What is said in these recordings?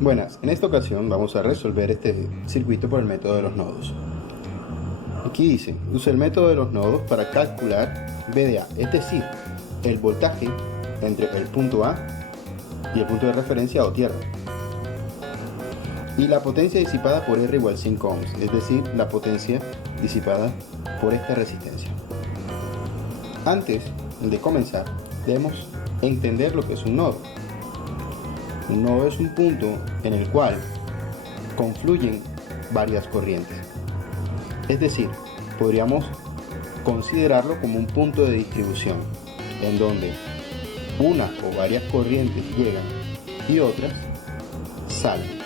Buenas, en esta ocasión vamos a resolver este circuito por el método de los nodos. Aquí dice, usa el método de los nodos para calcular VDA, es decir, el voltaje entre el punto A y el punto de referencia o tierra. Y la potencia disipada por R igual 5 ohms, es decir, la potencia disipada por esta resistencia. Antes de comenzar, debemos entender lo que es un nodo. Un nodo es un punto en el cual confluyen varias corrientes. Es decir, podríamos considerarlo como un punto de distribución, en donde unas o varias corrientes llegan y otras salen.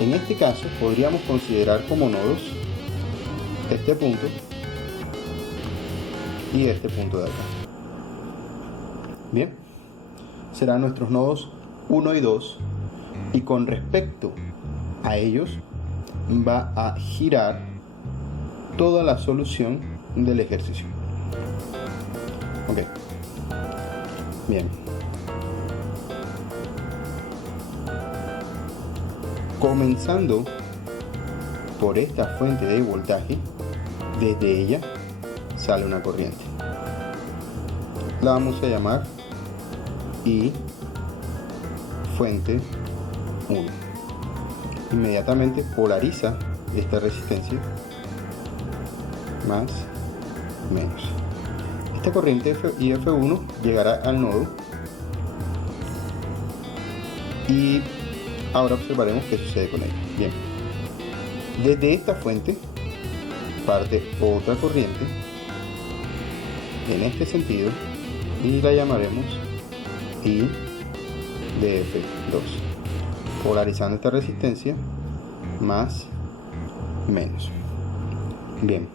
En este caso, podríamos considerar como nodos este punto y este punto de acá. Bien, serán nuestros nodos 1 y 2, y con respecto a ellos va a girar toda la solución del ejercicio. Ok, bien. Comenzando por esta fuente de voltaje, desde ella sale una corriente. La vamos a llamar I fuente 1. Inmediatamente polariza esta resistencia, más, menos. Esta corriente IF1 llegará al nodo y ahora observaremos qué sucede con ella. Bien, desde esta fuente parte otra corriente en este sentido y la llamaremos I de F2, polarizando esta resistencia, más, menos. Bien,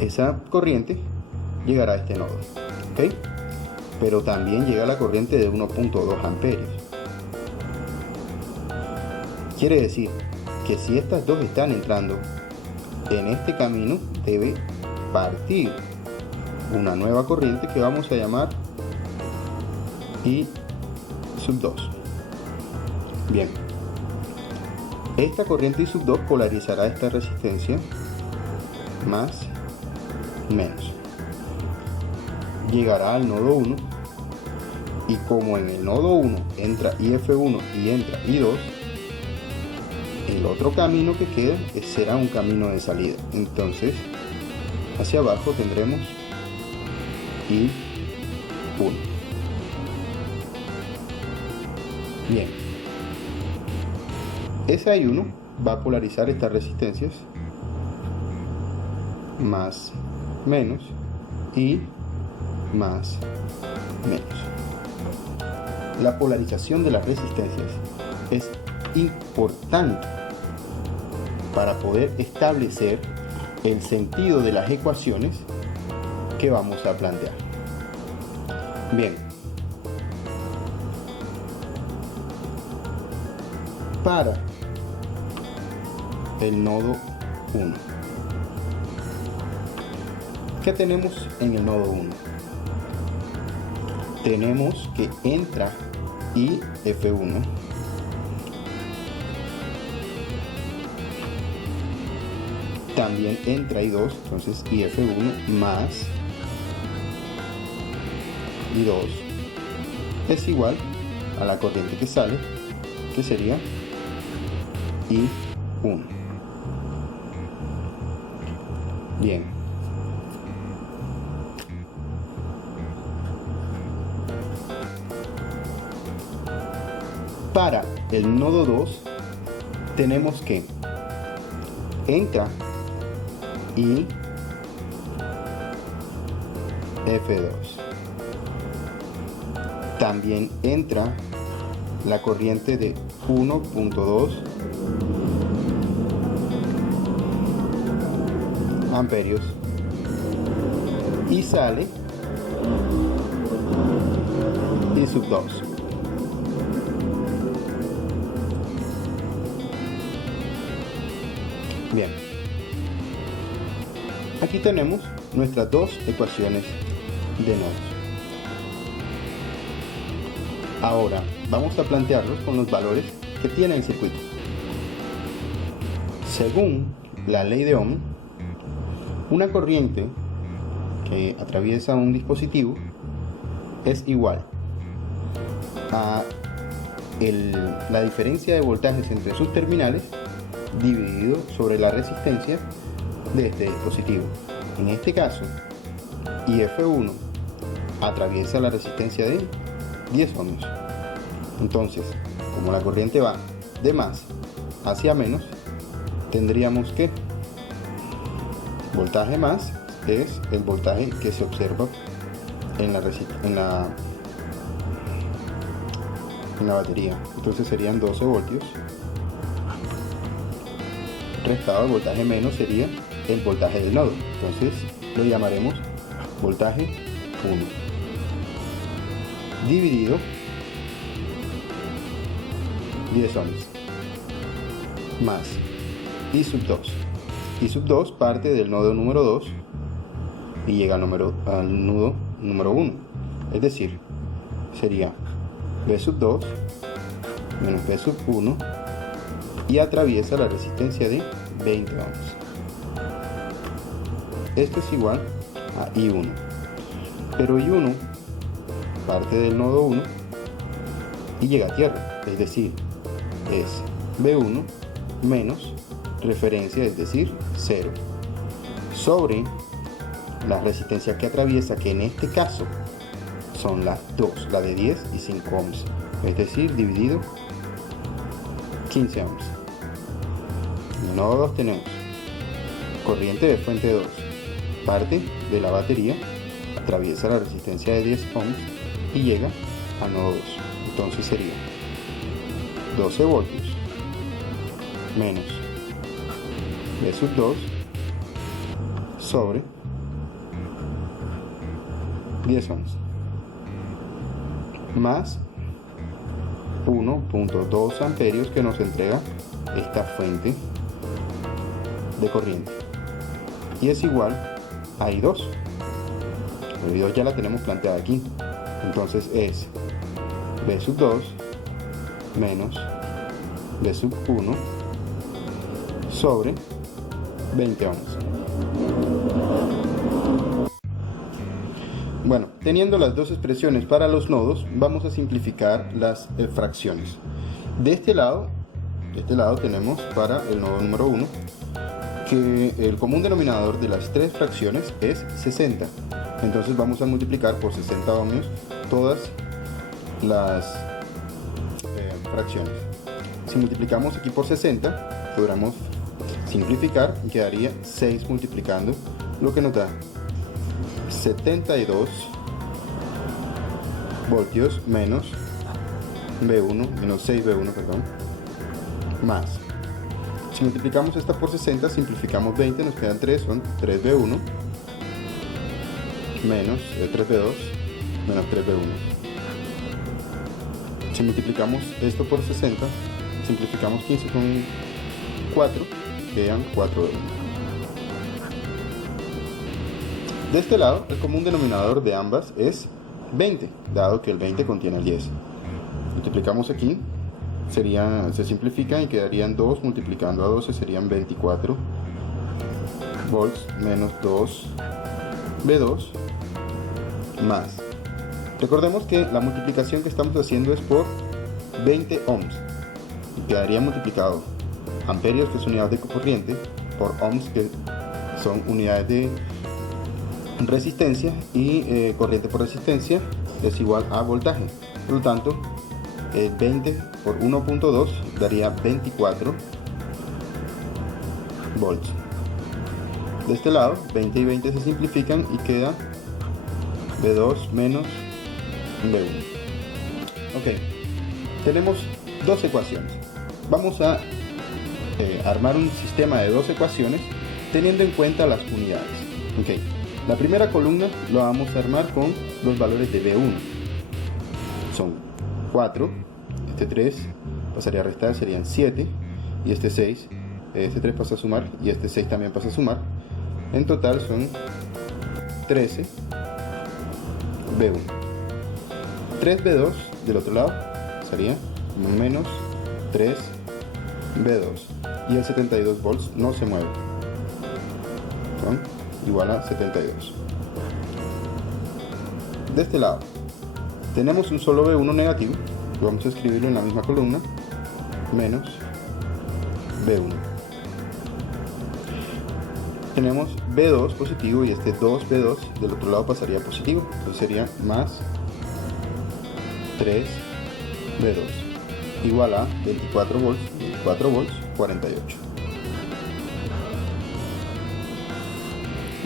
esa corriente llegará a este nodo, ¿ok? Pero también llega la corriente de 1.2 amperios. Quiere decir que si estas dos están entrando en este camino, debe partir una nueva corriente que vamos a llamar I sub 2. Bien, esta corriente I sub 2 polarizará esta resistencia, más, menos. Llegará al nodo 1 y como en el nodo 1 entra IF1 y entra I2, el otro camino que queda será un camino de salida. Entonces, hacia abajo tendremos I1. Bien, esa I1 va a polarizar estas resistencias, más, menos, y más, menos. La polarización de las resistencias es importante para poder establecer el sentido de las ecuaciones que vamos a plantear. Bien, para el nodo 1, ¿qué tenemos en el nodo 1? Tenemos que entra IF1 también entra I2, entonces IF1 más I2 es igual a la corriente que sale, que sería I1. Bien, para el nodo 2 tenemos que entra I F2, también entra la corriente de 1.2 amperios y sale I sub 2. Bien, aquí tenemos nuestras dos ecuaciones de nodos. Ahora vamos a plantearlos con los valores que tiene el circuito. Según la ley de Ohm, una corriente que atraviesa un dispositivo es igual a la diferencia de voltajes entre sus terminales dividido sobre la resistencia de este dispositivo. En este caso, IF1 atraviesa la resistencia de 10 ohms. Entonces, como la corriente va de más hacia menos, tendríamos que voltaje más es el voltaje que se observa en la batería. Entonces serían 12 voltios. Restado el voltaje menos sería el voltaje del nodo. Entonces lo llamaremos voltaje 1 dividido 10 ohms más I sub 2. I sub 2 parte del nodo número 2 y llega al nudo número 1. Es decir, sería B sub 2 menos B sub 1 y atraviesa la resistencia de 20 ohms. Esto es igual a I1. Pero I1 parte del nodo 1 y llega a tierra. Es decir, es B1 menos referencia, es decir, 0, sobre la resistencia que atraviesa, que en este caso son las dos, la de 10 y 5 ohms, es decir, dividido 15 ohms. En el nodo 2 tenemos corriente de fuente 2, parte de la batería, atraviesa la resistencia de 10 ohms y llega al nodo 2. Entonces sería 12 voltios menos B sub 2 sobre 10 ohms más 1.2 amperios que nos entrega esta fuente de corriente, y es igual a I2. El I2 ya la tenemos planteada aquí. Entonces es B sub 2 menos B sub 1 sobre 20 ohms. Bueno, teniendo las dos expresiones para los nodos, vamos a simplificar las fracciones. De este lado tenemos para el nodo número 1 que el común denominador de las tres fracciones es 60. Entonces vamos a multiplicar por 60 ohmios todas las fracciones. Si multiplicamos aquí por 60, podremos simplificar y quedaría 6 multiplicando, lo que nos da 72 voltios menos B1, menos 6B1, perdón, más. Si multiplicamos esta por 60, simplificamos 20, nos quedan 3, son 3B1 menos 3B2 menos 3B1. Si multiplicamos esto por 60, simplificamos 15 con 4, quedan 4B1. De este lado, el común denominador de ambas es 20, dado que el 20 contiene el 10. Multiplicamos aquí, se simplifican y quedarían 2 multiplicando a 12, serían 24 volts menos 2B2 más. Recordemos que la multiplicación que estamos haciendo es por 20 ohms. Y quedaría multiplicado amperios, que es unidad de corriente, por ohms, que son unidades de resistencia, y corriente por resistencia es igual a voltaje. Por lo tanto, 20 por 1.2 daría 24 volts. De este lado, 20 y 20 se simplifican y queda B2 menos B1. Ok, tenemos dos ecuaciones. Vamos a armar un sistema de dos ecuaciones teniendo en cuenta las unidades. Ok, la primera columna lo vamos a armar con los valores de B1. Son 4, este 3 pasaría a restar, serían 7, y este 6, este 3 pasa a sumar y este 6 también pasa a sumar. En total son 13 B1. 3B2 del otro lado sería menos 3 V2 y el 72 volts no se mueve, son igual a 72. De este lado tenemos un solo V1 negativo, vamos a escribirlo en la misma columna, menos V1. Tenemos V2 positivo y este 2V2 del otro lado pasaría a positivo, entonces sería más 3V2 igual a 24 volts, 48.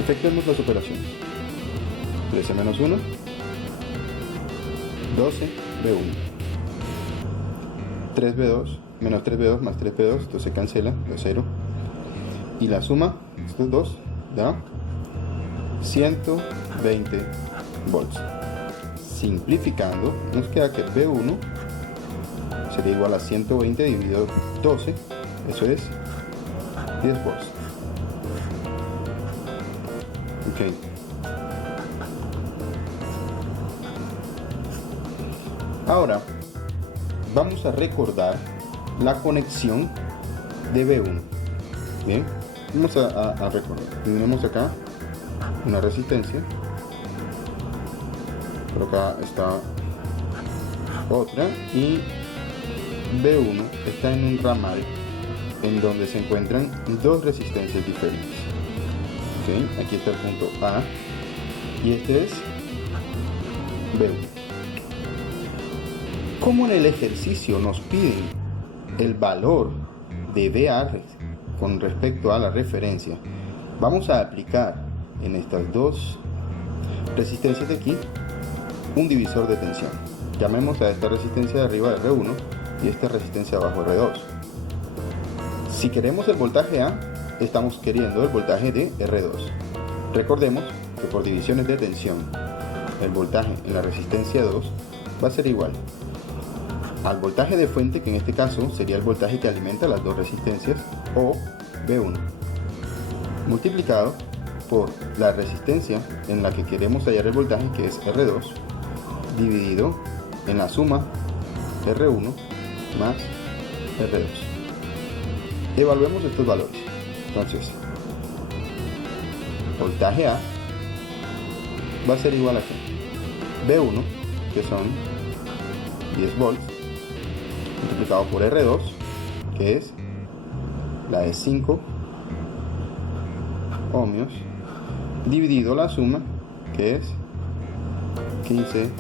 Efectuemos las operaciones. 13 menos 1, 12V1. 3V2 menos 3V2 más 3V2, esto se cancela, lo 0. Y la suma, estos dos, da 120 volts. Simplificando, nos queda que V1 sería igual a 120 dividido 12, eso es 10 volts. Ok. Ahora vamos a recordar la conexión de V1. Bien, vamos a recordar. Tenemos acá una resistencia, por acá está otra y V1 está en un ramal en donde se encuentran dos resistencias diferentes. ¿Okay? Aquí está el punto A y este es V1. Como en el ejercicio nos piden el valor de VA con respecto a la referencia, vamos a aplicar en estas dos resistencias de aquí un divisor de tensión. Llamemos a esta resistencia de arriba R1 y esta resistencia de abajo R2. Si queremos el voltaje A, estamos queriendo el voltaje de R2. Recordemos que por divisiones de tensión, el voltaje en la resistencia 2 va a ser igual al voltaje de fuente, que en este caso sería el voltaje que alimenta las dos resistencias, o V1, multiplicado por la resistencia en la que queremos hallar el voltaje, que es R2, dividido en la suma R1 más R2. Evaluemos estos valores. Entonces, voltaje A va a ser igual a V1, que son 10 volts, multiplicado por R2, que es la de 5 ohmios, dividido la suma, que es 15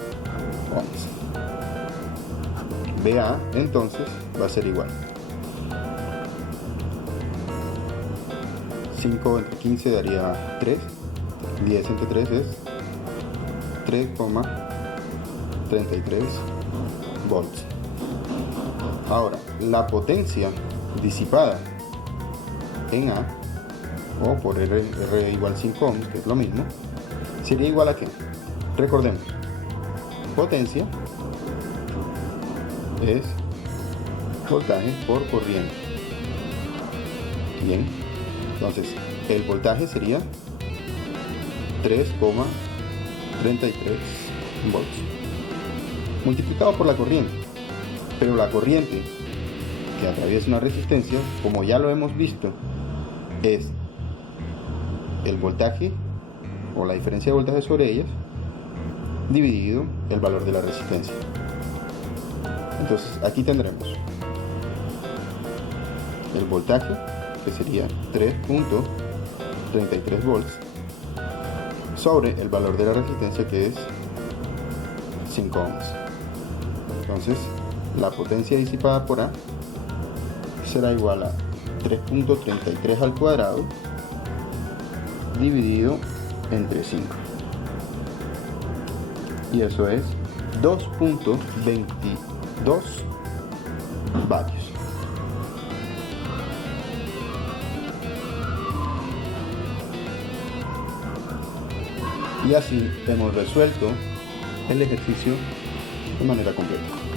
ohms. VA entonces va a ser igual 5 entre 15 daría 3, 10 entre 3 es 3,33 volts. Ahora, la potencia disipada en A, o por R igual 5 ohms, que es lo mismo, sería igual a ¿qué? Recordemos, potencia es voltaje por corriente. Bien, entonces el voltaje sería 3,33 volts multiplicado por la corriente. Pero la corriente que atraviesa una resistencia, como ya lo hemos visto, es el voltaje o la diferencia de voltaje sobre ellas dividido el valor de la resistencia. Entonces aquí tendremos el voltaje, que sería 3,33 volts, sobre el valor de la resistencia, que es 5 ohms. Entonces la potencia disipada por A será igual a 3,33 al cuadrado dividido entre 5, y eso es 2,22 vatios. Y así hemos resuelto el ejercicio de manera completa.